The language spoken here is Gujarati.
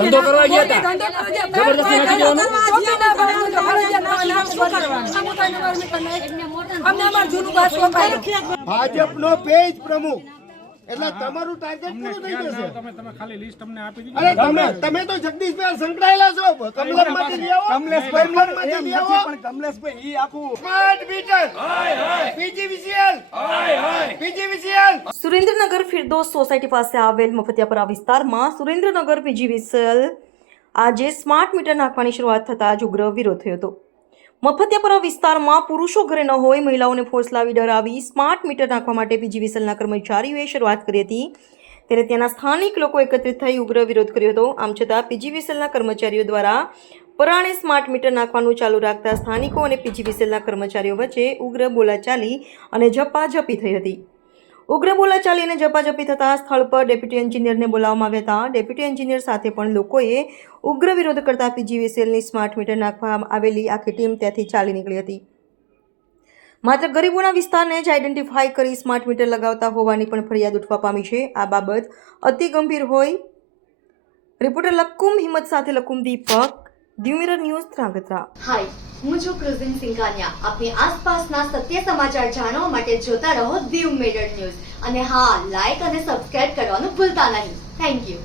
ધંધો કરવા ગયા હતા જબરદસ્તી નાખી દેવાનું ભાજપનો પેજ પ્રમુખ એટલે તમારું ટાર્ગેટ પૂરું થઈ જશે. તમે ખાલી લિસ્ટ અમને આપી દીધી. અરે તમે તો જગદીશભાઈ સંકળાયેલા છો. કમલેશમાંથી લઈ આવો. કમલેશભાઈ લઈ આવો. કમલેશભાઈ ઈ આખું smart meter PGVCL PGVCL Surendranagar Firdous society પાસે આવેલ મફતિયાપરા વિસ્તારમાં સુરેન્દ્રનગર પીજીવીસીએલ આજે સ્માર્ટ મીટર નાખવાની શરૂઆત થતાં જ ઉગ્ર વિરોધ થયો હતો. મફતિયાપરા વિસ્તારમાં પુરુષો ઘરે ન હોય મહિલાઓને ફોર્સ લાવી ડરાવી સ્માર્ટ મીટર નાખવા માટે પીજીવીસીએલના કર્મચારીઓએ શરૂઆત કરી હતી. ત્યારે ત્યાંના સ્થાનિક લોકો એકત્રિત થઈ ઉગ્ર વિરોધ કર્યો હતો. આમ છતાં પીજીવીસીએલના કર્મચારીઓ દ્વારા પરાણે સ્માર્ટ મીટર નાખવાનું ચાલુ રાખતા સ્થાનિકો અને પીજીવીસીએલના કર્મચારીઓ વચ્ચે ઉગ્ર બોલાચાલી અને ઝપાઝપી થઈ હતી. ઉગ્ર બોલાચાલી અને ઝપાઝપી થતાં સ્થળ પર ડેપ્યુટી એન્જિનિયરને બોલાવવામાં આવ્યા હતા. ડેપ્યુટી એન્જિનિયર સાથે પણ લોકોએ ઉગ્ર વિરોધ કરતા પીજીવીસીએલની સ્માર્ટ મીટર નાખવા આવેલી આખી ટીમ ત્યાંથી ચાલી નીકળી હતી. માત્ર ગરીબોના વિસ્તારને જ આઈડેન્ટિફાઈ કરી સ્માર્ટ મીટર લગાવતા હોવાની પણ ફરિયાદ ઉઠવા પામી છે. આ બાબત અતિ ગંભીર હોય. રિપોર્ટર લક્કુમ હિંમત સાથે લક્કુમ દીપક, દીવ મિરર ન્યૂઝ, ધ્રાંગધ્રા. હાય, હું છું ક્રુઝિન સિંઘાનિયા. આપની આસપાસના સત્ય સમાચાર જાણવા માટે જોતા રહો દીવ મિરર ન્યૂઝ અને હા, લાઈક અને સબસ્ક્રાઇબ કરવાનું ભૂલતા નહીં. Thank you.